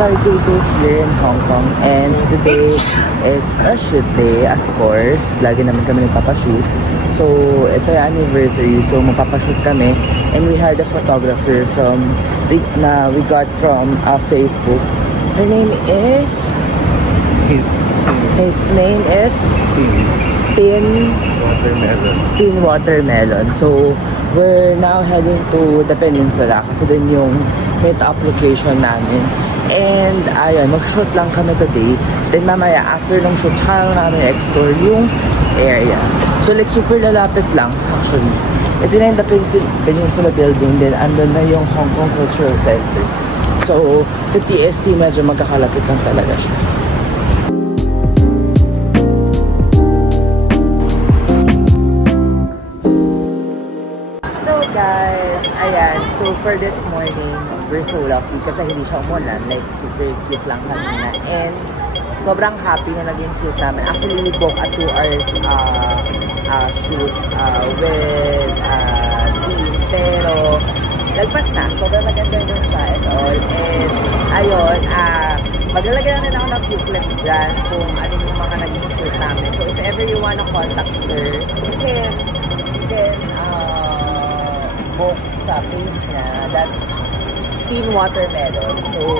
our day two here in Hong Kong, and today it's a shoot day, of course. Lagi naman kami nagpapashoot. So, it's our anniversary, so magpapashoot kami. And we hired a photographer we got from Facebook. Her name is... His name is... Tin Watermelon. So, we're now heading to the Peninsula kasi dun yung meet-up location namin. And, ayun, mag-shoot lang kami today. Then, mamaya, after ng shoot, tsaka lang namin explore yung area. So, like, super lalapit lang, actually. Ito na yung the Peninsula building. Then, andun na yung Hong Kong Cultural Center. So, sa TST, medyo magkakalapit lang talaga siya. Guys, ayan. So, for this morning, we're so lucky kasi hindi siya umulan. Like, super cute lang kanina. And, sobrang happy na naging shoot namin. Actually, we booked a 2 hours shoot with team. Pero, lagpas na. Sobrang nag-enjoy din siya and all. And, ayun, maglalagay na rin ako ng few clips dyan kung ano yung mga naging shoot namin. So, if ever you wanna contact her, you can book sa page niya. That's Tin Watermelon. So,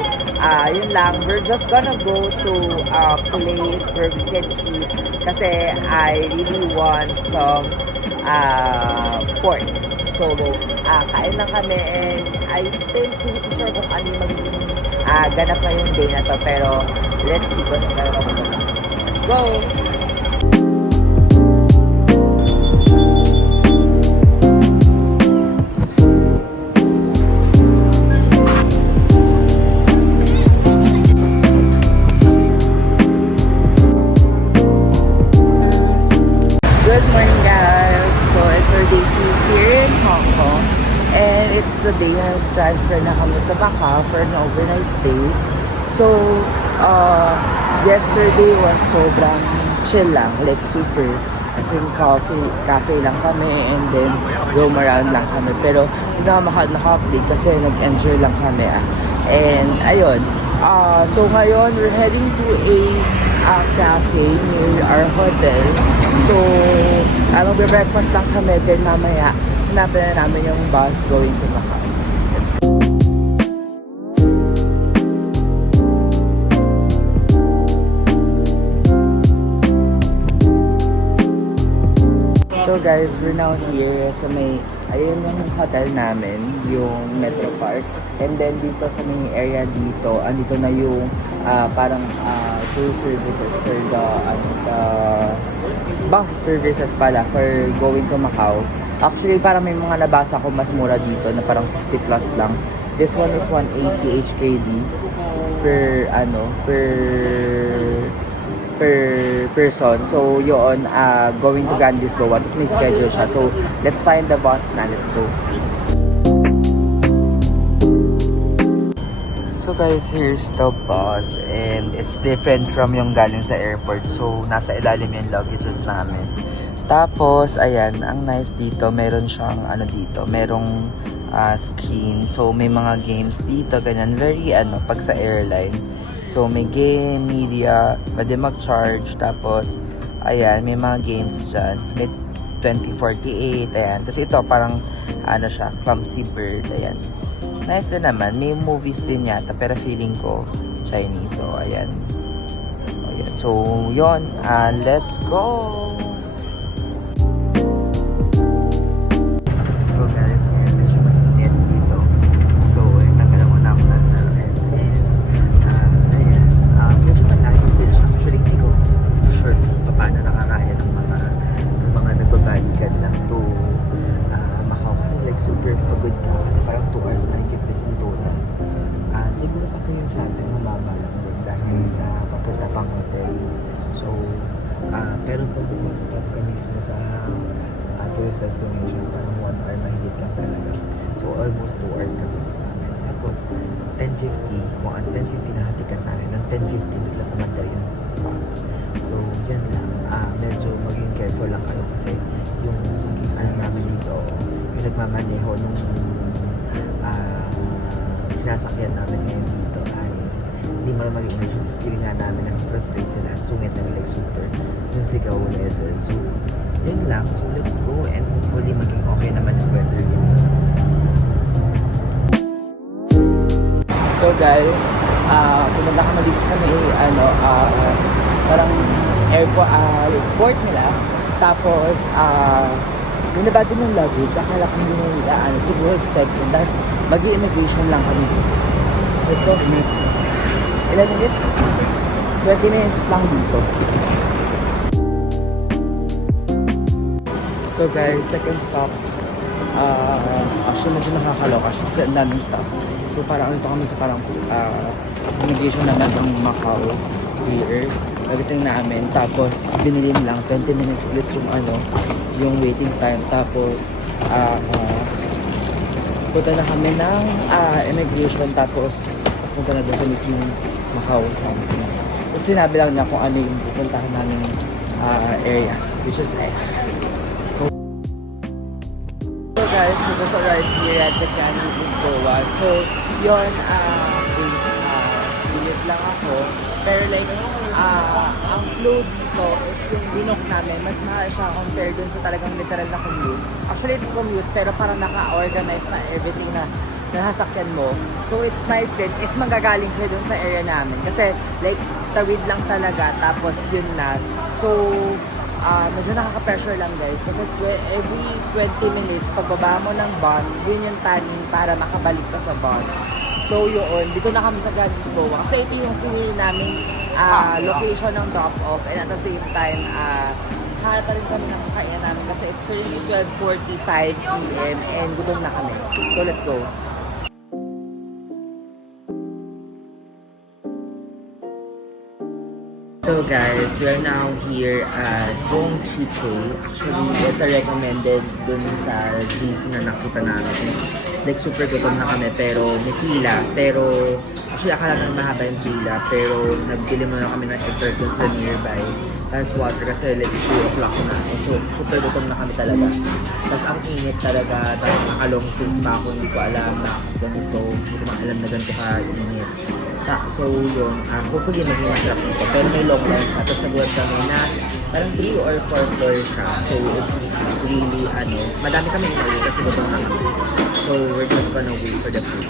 yun lang. We're just gonna go to a place where we can eat kasi I really want some pork. So, kain lang kami and I think hindi ko sure kung ano yung magiging ganap na yung day na to. Pero, let's see kung ano tayo mapunta. Let's go! Good morning, guys. So, it's our day 2 here in Hong Kong. And it's the day na transfer na kami sa Macau for an overnight stay. So, yesterday was sobrang chill lang. Like, super. As in, cafe lang kami and then roam around lang kami. Pero, hindi na naka-update kasi nag-enjoy lang kami. And, ayun. So, ngayon, we're heading to a cafe near our hotel. So, magbe-breakfast lang kami. Then mamaya, hanapin na namin yung bus going to Macau. Let's go! So guys, we're now here sa ayun yung hotel namin, yung Metro Park. And then dito sa may area dito, andito na yung parang tour services for the bus services pala for going to Macau. Actually, parang may mga nabasa ko mas mura dito na parang 60 plus lang. This one is 180 HKD per person. So, yun, going to Grand Lisboa. Tapos may schedule siya. So, let's find the bus na. Let's go. So guys, here's the bus and it's different from yung galing sa airport. So, nasa ilalim yung luggages namin. Tapos, ayan, ang nice dito, meron siyang dito, merong screen. So, may mga games dito, ganyan. Very, pag sa airline. So, may game, media, pwede mag-charge. Tapos, ayan, may mga games dyan. May 2048, ayan. Tapos ito, parang, siya, Clumsy Bird, ayan. Nice din naman. May movies din yata, pero feeling ko Chinese. So, ayan. Ayan. So, yun. Let's go! So, guys, ngayon medyo mainit dito. So, tanggalan mo na ako ng salamin. And, ayan. Medyo malayo din siya. Actually, hindi ko sure kung paano nakakaya ng mga nagbabalikan lang to Macau. Kasi like super pagod ka. Kasi parang 2 hours na higit din yung total. Siguro kasi yung sa atin humama lang din dahil sa papunta pang hotel. So, pero pag mag-stop ka mismo sa tourist destination, parang 1 hour mahigit lang talaga. So, almost 2 hours kasi sa amin. Tapos, 10:50, kung ang 10:50 na hatikan namin, ng 10:50 bigla kumanda yung bus. So, yan lang. Medyo maging careful lang kayo kasi yung namin dito, yung nagmamaneho nung sinasakyan namin ngayon dito ay hindi mo na maging English kasi feeling nga namin na frustrate sila at sungit na like super sinsigaw ulit. So, yun lang. So, let's go and hopefully maging okay naman yung weather dito. So guys, pumunta kami dito sa may parang airport nila. Tapos, binaba din yung luggage. Akala ko hindi nila, siguro check-in. Tapos, mag-immigration lang kami. Let's go. Minutes. Ilan minutes? 20 minutes lang dito. So guys, second stop. Actually, medyo nakakaloka siya kasi ang daming stop. So, parang ito kami sa parang immigration naman ng Macau here. Pagdating namin, tapos binilin lang 20 minutes ulit yung waiting time. Tapos punta na kami ng immigration, tapos punta na doon sa mismong Macau something. Tapos sinabi lang niya kung ano yung pupuntahan namin area, which is let's go. So guys, we just arrived here at the Candy Lisboa. So yun, bilit lang ako. Pero like, ang flow dito is yung binok namin, mas mahal siya compared dun sa talagang literal na commute. Actually, it's commute, pero parang naka-organize na everything na nasasakyan mo. So, it's nice din if manggagaling kayo dun sa area namin. Kasi, like, tawid lang talaga, tapos yun na. So, medyo nakaka-pressure lang guys. Kasi every 20 minutes, pagbaba mo ng bus, yun yung tanning para makabalik ka sa bus. So yun, dito na kami sa Grand Lisboa. Kasi ito yung pinili namin location ng drop-off. And at the same time, hanap rin kami ng kakain namin. Kasi it's currently 12:45 PM and gutom na kami. So let's go. So guys, we are now here at Gong Chiche. Actually, it's a recommended dun sa GC na nakita natin. Like, super gutom na kami, pero may pila. Pero, actually, akala naman mahaba yung pila. Pero, nagbili muna kami ng egg dun sa nearby. Tapos water kasi like 2 o'clock na. So, super gutom na kami talaga. Tapos, ang init talaga. Tapos, naka-long sleeves pa ako. Hindi ko alam na ganito. Hindi ko alam na ganito ka-init. So yun, hopefully maging masarap ito. Pero may long line siya. Tapos nagulat kami na parang 3 or 4 floors siya. So it's really, madami kami in kasi gutom na kami. So we're just gonna wait for the food.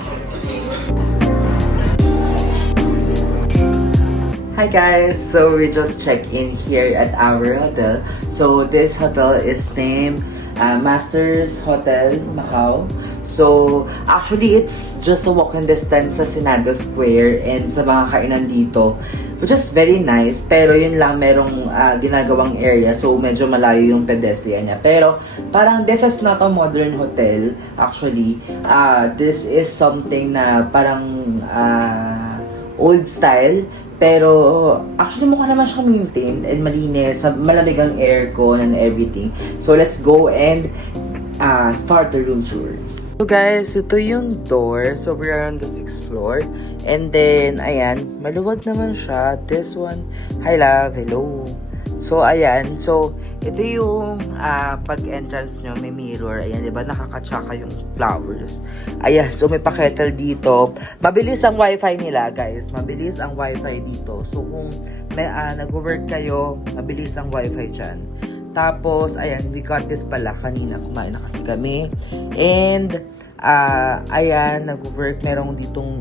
Hi guys! So we just checked in here at our hotel. So this hotel is named Masters Hotel Macau. So actually it's just a walking distance sa Senado Square and sa mga kainan dito, which is very nice. Pero yun lang, merong ginagawang area, so medyo malayo yung pedestrian niya. Pero parang this is not a modern hotel actually. This is something na parang old style. Pero, actually mukha naman siya maintained and malinis, malamig ang aircon and everything. So, let's go and start the room tour. So guys, ito yung door. So, we are on the 6th floor. And then, ayan, maluwag naman siya. This one, hi love, hello. So, ayan. So, ito yung pag-entrance nyo, may mirror. Ayan, diba? Nakakatsaka yung flowers. Ayan, so may pa-kettle dito. Mabilis ang wifi nila, guys. Mabilis ang wifi dito. So, kung may nag-work kayo, mabilis ang wifi dyan. Tapos, ayan, we got this pala kanina. Kumain na kasi kami. And, ayan, nag-work. Meron ditong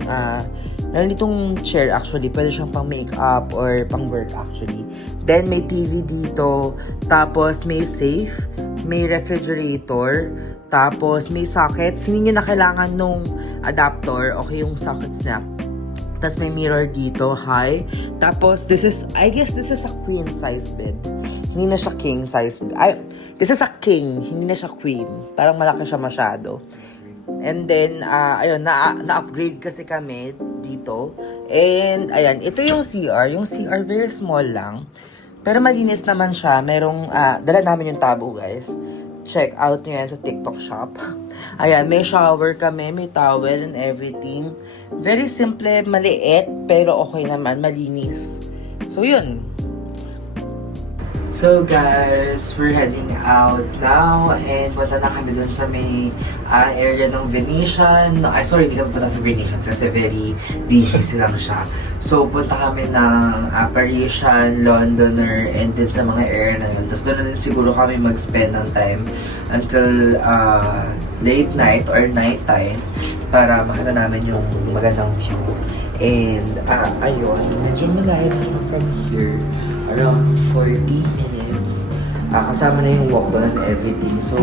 chair actually. Pwede siyang pang makeup or pang work actually. Then, may TV dito. Tapos, may safe. May refrigerator. Tapos, may sockets. Hindi nyo na kailangan nung adapter. Okay yung sockets na. Tapos, may mirror dito. Hi. Tapos, I guess this is a queen size bed. Hindi na siya king size bed. This is a king. Hindi na siya queen. Parang malaki siya masyado. And then, ayun, na-upgrade kasi kami dito. And, ayan, ito yung CR. Yung CR, very small lang. Pero malinis naman siya. Merong, dala namin yung tabo, guys. Check out nyo yan sa TikTok shop. Ayan, may shower kami, may towel and everything. Very simple, maliit, pero okay naman, malinis. So, yun. So guys, we're heading out now and punta na kami dun sa may area ng Venetian. Ay, sorry, hindi kami punta sa Venetian kasi very busy lang siya. So, punta kami ng Parisian, Londoner, and din sa mga area na yun. Tapos doon na din siguro kami mag-spend ng time until late night or night time para makita namin yung magandang view. And, ayun, medyo malayo na siya from here. Around 40 minutes. Kasama na yung walk doon and everything. So,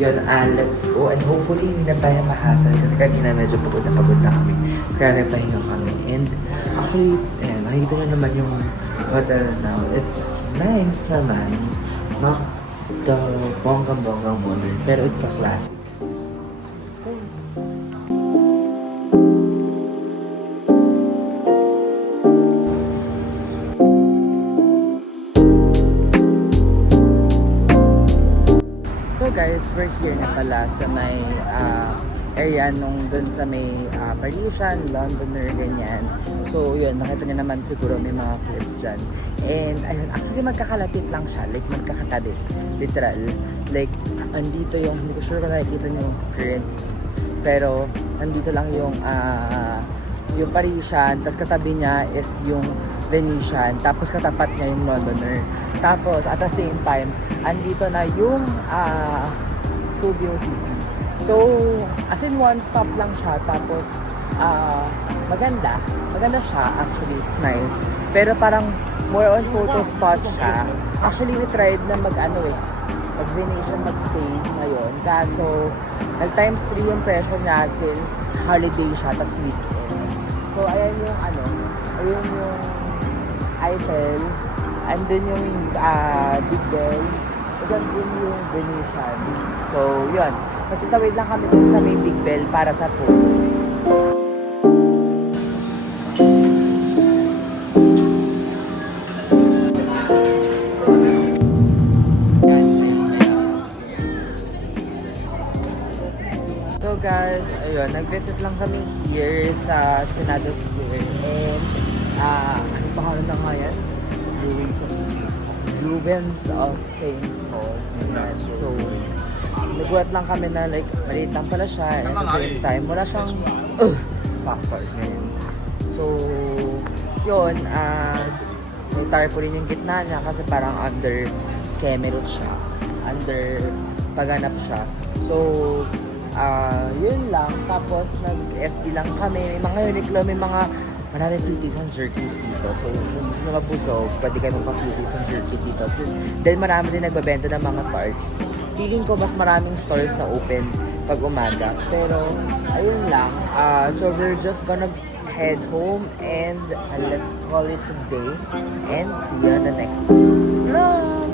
yun, let's go. And hopefully, hindi na tayo mahasal kasi kanina medyo pagod na kami. Kaya nagpahinga kami. And actually, makikita na naman yung hotel now. It's nice naman. Not the bonggang-bonggang modern, pero it's a classic. Let's go. So guys, we're here na pala sa may area nung dun sa may Parisian, Londoner, ganyan. So yun, nakita niyo naman siguro may mga clips dyan. And ayun, actually magkakalapit lang siya, like magkakatabi, literal. Like, andito yung, hindi ko sure kung nakikita niyo current, pero andito lang yung Parisian, tapos katabi niya is yung Venetian, tapos katapat niya yung Londoner. Tapos at the same time, andito na yung Studio City. So, as in one stop lang siya, tapos maganda siya, actually it's nice. Pero parang more on photo spot siya. Actually we tried na mag Venetian magstay ngayon. Kaso, nag times 3 yung presyo niya since holiday siya, tas weekend. So, ayan yung ayun yung Eiffel, and then yung Big Ben, and din yung Venetian. So, yun. Kasi tawid lang kami dun sa may Big Bell para sa photos. So guys, ayun, nag-visit lang kami here sa Senado Square. And, ano pa kami na ngayon? Ruins of St. Paul. So, nagulat lang kami na like, maliit lang pala siya. And at the same time, wala siyang factor. Ganyan. So, yun, may tarpaulin yung gitna niya kasi parang under Kemerut siya. Under Paganap siya. So, yun lang. Tapos, nag-SB lang kami. May mga Uniqlo, may mga maraming fruities and jerkies dito. So, kung gusto na mabusog, pwede kayo magpa-fruities and jerkies dito. Dahil marami din nagbabenta ng mga tarts. Feeling ko mas maraming stores na open pag umaga. Pero, ayun lang. So, we're just gonna head home and let's call it a day. And see you on the next vlog!